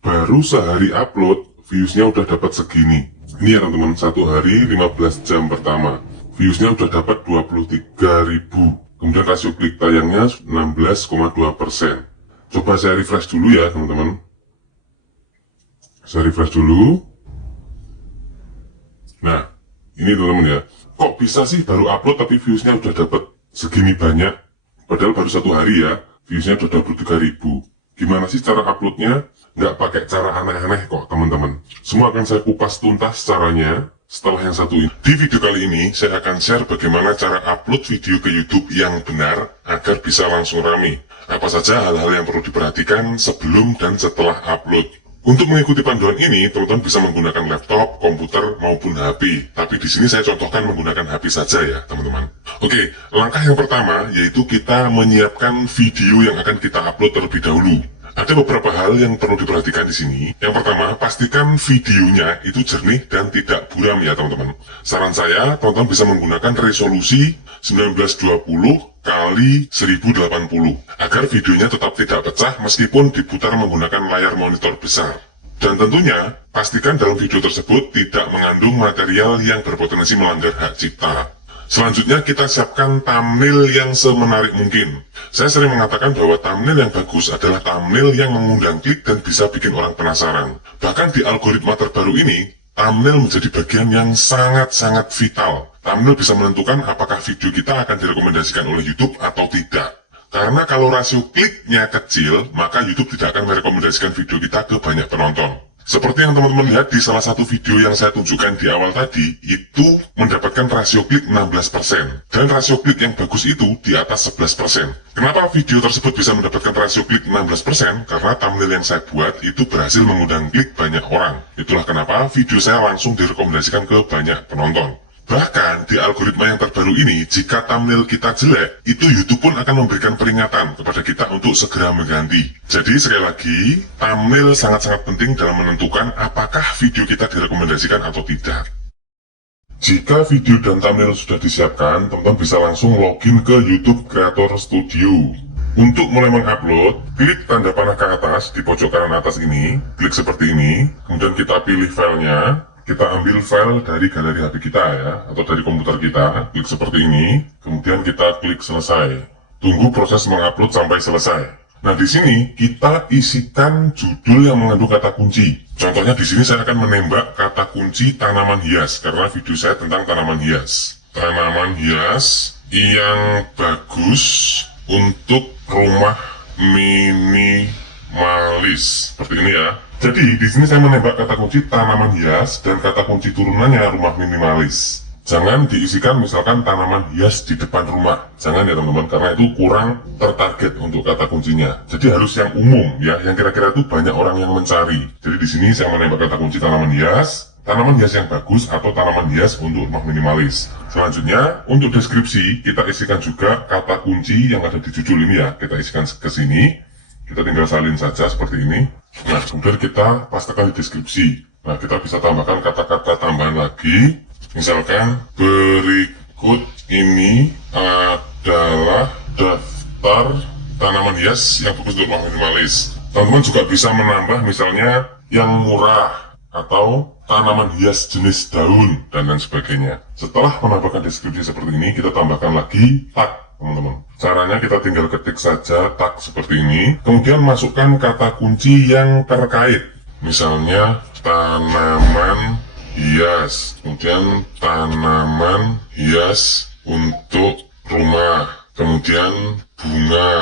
baru sehari upload, viewsnya udah dapat segini. Ini ya teman-teman, 1 hari 15 jam pertama, viewsnya udah dapat 23.000. Kemudian rasio klik tayangnya 16,2%. Coba saya refresh dulu ya teman-teman. Saya refresh dulu. Nah, ini teman-teman ya. Kok bisa sih baru upload tapi viewsnya udah dapat segini banyak? Padahal baru 1 hari ya, viewsnya udah 23.000. Gimana sih cara uploadnya? Nggak pakai cara aneh-aneh kok teman-teman. Semua akan saya kupas tuntas caranya setelah yang satu ini. Di video kali ini saya akan share bagaimana cara upload video ke YouTube yang benar agar bisa langsung rame. Apa saja hal-hal yang perlu diperhatikan sebelum dan setelah upload. Untuk mengikuti panduan ini, teman-teman bisa menggunakan laptop, komputer, maupun HP. Tapi di sini saya contohkan menggunakan HP saja ya, teman-teman. Oke, langkah yang pertama yaitu kita menyiapkan video yang akan kita upload terlebih dahulu. Ada beberapa hal yang perlu diperhatikan di sini. Yang pertama, pastikan videonya itu jernih dan tidak buram ya, teman-teman. Saran saya, teman-teman bisa menggunakan resolusi 1920 kali 1080 agar videonya tetap tidak pecah meskipun diputar menggunakan layar monitor besar. Dan tentunya, pastikan dalam video tersebut tidak mengandung material yang berpotensi melanggar hak cipta. Selanjutnya kita siapkan thumbnail yang semenarik mungkin. Saya sering mengatakan bahwa thumbnail yang bagus adalah thumbnail yang mengundang klik dan bisa bikin orang penasaran. Bahkan di algoritma terbaru ini, thumbnail menjadi bagian yang sangat-sangat vital. Thumbnail bisa menentukan apakah video kita akan direkomendasikan oleh YouTube atau tidak. Karena kalau rasio kliknya kecil, maka YouTube tidak akan merekomendasikan video kita ke banyak penonton. Seperti yang teman-teman lihat di salah satu video yang saya tunjukkan di awal tadi, itu mendapatkan rasio klik 16%. Dan rasio klik yang bagus itu di atas 11%. Kenapa video tersebut bisa mendapatkan rasio klik 16%? Karena thumbnail yang saya buat itu berhasil mengundang klik banyak orang. Itulah kenapa video saya langsung direkomendasikan ke banyak penonton. Bahkan di algoritma yang terbaru ini, jika thumbnail kita jelek, itu YouTube pun akan memberikan peringatan kepada kita untuk segera mengganti. Jadi sekali lagi, thumbnail sangat-sangat penting dalam menentukan apakah video kita direkomendasikan atau tidak. Jika video dan thumbnail sudah disiapkan, teman-teman bisa langsung login ke YouTube Creator Studio. Untuk mulai mengupload, klik tanda panah ke atas di pojok kanan atas ini, klik seperti ini, kemudian kita pilih filenya. Kita ambil file dari galeri HP kita ya, atau dari komputer kita, klik seperti ini, kemudian kita klik selesai. Tunggu proses mengupload sampai selesai. Nah di sini kita isikan judul yang mengandung kata kunci. Contohnya di sini saya akan menembak kata kunci tanaman hias karena video saya tentang tanaman hias. Tanaman hias yang bagus untuk rumah minimalis. Seperti ini ya. Jadi, di sini saya menembak kata kunci tanaman hias dan kata kunci turunannya rumah minimalis. Jangan diisikan misalkan tanaman hias di depan rumah. Jangan ya teman-teman, karena itu kurang tertarget untuk kata kuncinya. Jadi harus yang umum ya, yang kira-kira itu banyak orang yang mencari. Jadi di sini saya menembak kata kunci tanaman hias yang bagus atau tanaman hias untuk rumah minimalis. Selanjutnya, untuk deskripsi, kita isikan juga kata kunci yang ada di judul ini ya. Kita isikan ke sini. Kita tinggal salin saja seperti ini. Nah, kemudian kita pastekan di deskripsi. Nah, kita bisa tambahkan kata-kata tambahan lagi. Misalkan, berikut ini adalah daftar tanaman hias yang bagus untuk rumah minimalis. Teman-teman juga bisa menambah misalnya yang murah atau tanaman hias jenis daun dan lain sebagainya. Setelah menambahkan deskripsi seperti ini, kita tambahkan lagi tag, teman-teman. Caranya kita tinggal ketik saja tag seperti ini, kemudian masukkan kata kunci yang terkait. Misalnya tanaman hias, kemudian tanaman hias untuk rumah, kemudian bunga,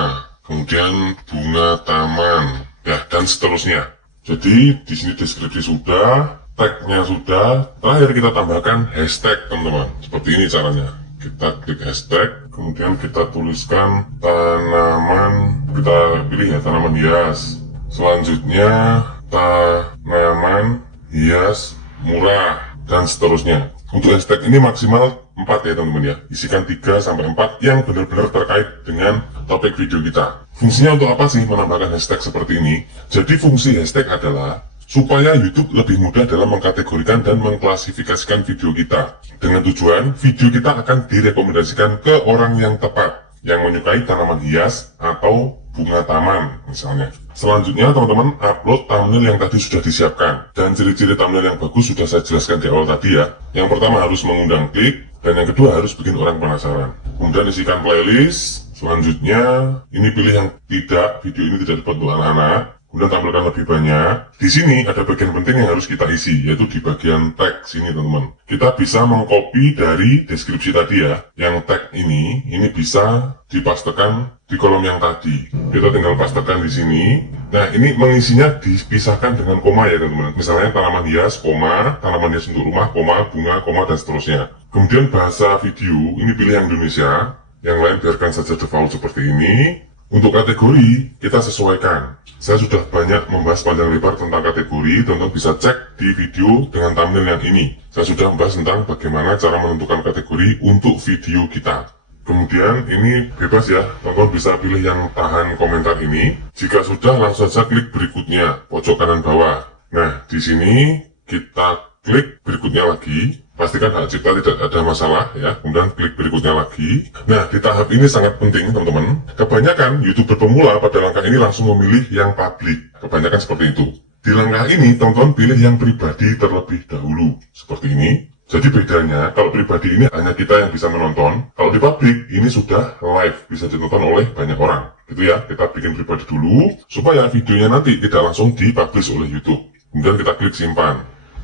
kemudian bunga taman, ya dan seterusnya. Jadi di sini deskripsi sudah, tagnya sudah, terakhir kita tambahkan hashtag teman-teman. Seperti ini caranya. Kita klik hashtag, kemudian kita tuliskan tanaman, kita pilih ya tanaman hias. Selanjutnya tanaman hias murah dan seterusnya. Untuk hashtag ini maksimal 4 ya teman-teman ya. Isikan 3-4 yang benar-benar terkait dengan topik video kita. Fungsinya untuk apa sih menambahkan hashtag seperti ini? Jadi fungsi hashtag adalah supaya YouTube lebih mudah dalam mengkategorikan dan mengklasifikasikan video kita. Dengan tujuan, video kita akan direkomendasikan ke orang yang tepat, yang menyukai tanaman hias atau bunga taman misalnya. Selanjutnya teman-teman upload thumbnail yang tadi sudah disiapkan. Dan ciri-ciri thumbnail yang bagus sudah saya jelaskan di awal tadi ya. Yang pertama harus mengundang klik, dan yang kedua harus bikin orang penasaran. Kemudian isikan playlist. Selanjutnya ini pilih yang tidak, video ini tidak dibuat untuk anak-anak. Kemudian tampilkan lebih banyak. Di sini ada bagian penting yang harus kita isi, yaitu di bagian tag sini teman-teman. Kita bisa mengcopy dari deskripsi tadi ya. Yang tag ini bisa dipastekan di kolom yang tadi. Kita tinggal pastekan di sini. Nah, ini mengisinya dipisahkan dengan koma ya teman-teman. Misalnya tanaman hias, koma, tanaman hias untuk rumah, koma, bunga, koma, dan seterusnya. Kemudian bahasa video, ini pilih yang Indonesia. Yang lain biarkan saja default seperti ini. Untuk kategori, kita sesuaikan. Saya sudah banyak membahas panjang lebar tentang kategori, teman-teman bisa cek di video dengan thumbnail yang ini. Saya sudah membahas tentang bagaimana cara menentukan kategori untuk video kita. Kemudian ini bebas ya, teman-teman bisa pilih yang tahan komentar ini. Jika sudah, langsung saja klik berikutnya, pojok kanan bawah. Nah, di sini kita klik berikutnya lagi. Pastikan hak cipta tidak ada masalah ya, kemudian klik berikutnya lagi. Nah, di tahap ini sangat penting teman-teman. Kebanyakan YouTuber pemula pada langkah ini langsung memilih yang publik. Kebanyakan seperti itu. Di langkah ini teman-teman pilih yang pribadi terlebih dahulu. Seperti ini. Jadi bedanya, kalau pribadi ini hanya kita yang bisa menonton. Kalau di publik ini sudah live, bisa ditonton oleh banyak orang. Gitu ya, kita bikin pribadi dulu, supaya videonya nanti tidak langsung dipublish oleh YouTube. Kemudian kita klik simpan.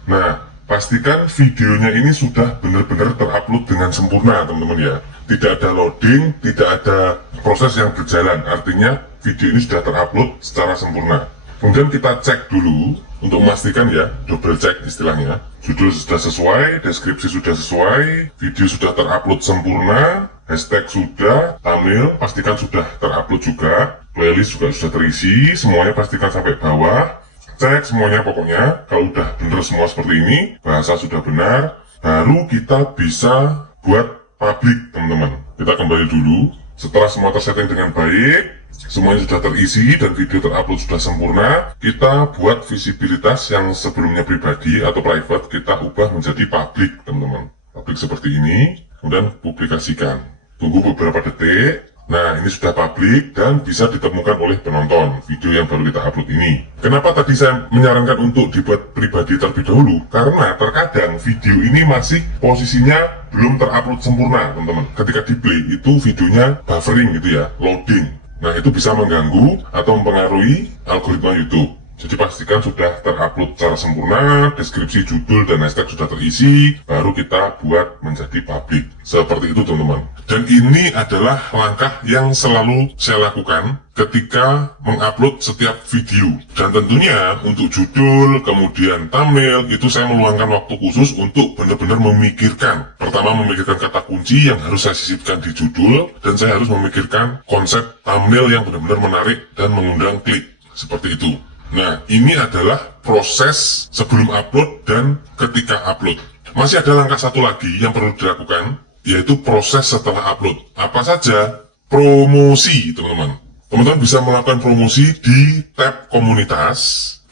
Nah, pastikan videonya ini sudah benar-benar terupload dengan sempurna teman-teman ya. Tidak ada loading, tidak ada proses yang berjalan. Artinya video ini sudah terupload secara sempurna. Kemudian kita cek dulu untuk memastikan ya, double check istilahnya. Judul sudah sesuai, deskripsi sudah sesuai, video sudah terupload sempurna, hashtag sudah, thumbnail pastikan sudah terupload juga, playlist juga sudah terisi, semuanya pastikan sampai bawah. Cek semuanya pokoknya, kalau udah bener semua seperti ini, bahasa sudah benar, baru kita bisa buat publik teman-teman. Kita kembali dulu, setelah semua tersetting dengan baik, semuanya sudah terisi dan video terupload sudah sempurna, kita buat visibilitas yang sebelumnya pribadi atau private, kita ubah menjadi publik teman-teman. Publik seperti ini, kemudian publikasikan. Tunggu beberapa detik. Nah, ini sudah publik dan bisa ditemukan oleh penonton video yang baru kita upload ini. Kenapa tadi saya menyarankan untuk dibuat pribadi terlebih dahulu? Karena terkadang video ini masih posisinya belum terupload sempurna, teman-teman. Ketika di play itu videonya buffering gitu ya, loading. Nah, itu bisa mengganggu atau mempengaruhi algoritma YouTube. Jadi pastikan sudah terupload secara sempurna, deskripsi, judul, dan hashtag sudah terisi, baru kita buat menjadi publik. Seperti itu teman-teman. Dan ini adalah langkah yang selalu saya lakukan ketika mengupload setiap video. Dan tentunya untuk judul, kemudian thumbnail, itu saya meluangkan waktu khusus untuk benar-benar memikirkan. Pertama memikirkan kata kunci yang harus saya sisipkan di judul, dan saya harus memikirkan konsep thumbnail yang benar-benar menarik dan mengundang klik. Seperti itu. Nah, ini adalah proses sebelum upload dan ketika upload. Masih ada langkah satu lagi yang perlu dilakukan, yaitu proses setelah upload. Apa saja? Promosi, teman-teman. Teman-teman bisa melakukan promosi di tab komunitas,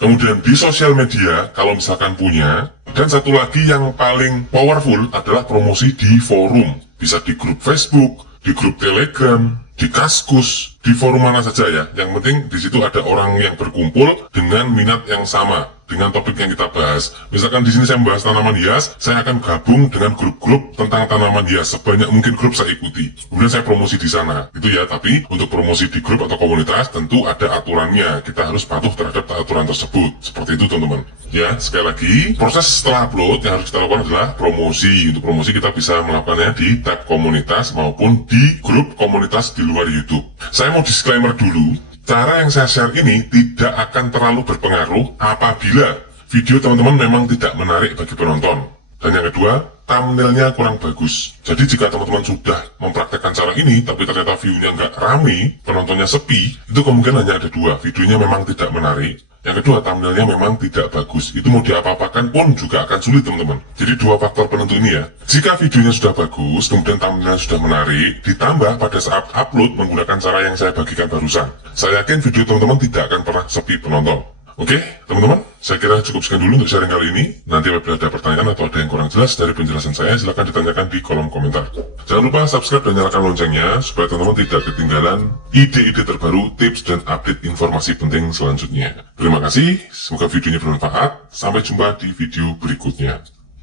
kemudian di sosial media, kalau misalkan punya, dan satu lagi yang paling powerful adalah promosi di forum. Bisa di grup Facebook, di grup Telegram, di Kaskus, di forum mana saja ya. Yang penting di situ ada orang yang berkumpul dengan minat yang sama dengan topik yang kita bahas. Misalkan di sini saya membahas tanaman hias, saya akan gabung dengan grup-grup tentang tanaman hias. Sebanyak mungkin grup saya ikuti. Kemudian saya promosi di sana. Itu ya, tapi untuk promosi di grup atau komunitas tentu ada aturannya. Kita harus patuh terhadap aturan tersebut. Seperti itu teman-teman. Ya, sekali lagi, proses setelah upload yang harus kita lakukan adalah promosi. Untuk promosi kita bisa melakukannya di tab komunitas maupun di grup komunitas di luar YouTube. Saya mau disclaimer dulu. Cara yang saya share ini tidak akan terlalu berpengaruh apabila video teman-teman memang tidak menarik bagi penonton. Dan yang kedua, thumbnailnya kurang bagus. Jadi jika teman-teman sudah mempraktekkan cara ini, tapi ternyata view-nya nggak rame, penontonnya sepi, itu kemungkinan hanya ada dua. Videonya memang tidak menarik. Yang kedua, thumbnailnya memang tidak bagus. Itu mau diapa-apakan pun juga akan sulit teman-teman. Jadi dua faktor penentu ini ya. Jika videonya sudah bagus, kemudian thumbnailnya sudah menarik, ditambah pada saat upload menggunakan cara yang saya bagikan barusan. Saya yakin video teman-teman tidak akan pernah sepi penonton. Oke, teman-teman, saya kira cukup sekian dulu untuk sharing kali ini. Nanti apabila ada pertanyaan atau ada yang kurang jelas dari penjelasan saya, silahkan ditanyakan di kolom komentar. Jangan lupa subscribe dan nyalakan loncengnya, supaya teman-teman tidak ketinggalan ide-ide terbaru, tips, dan update informasi penting selanjutnya. Terima kasih, semoga video ini bermanfaat. Sampai jumpa di video berikutnya.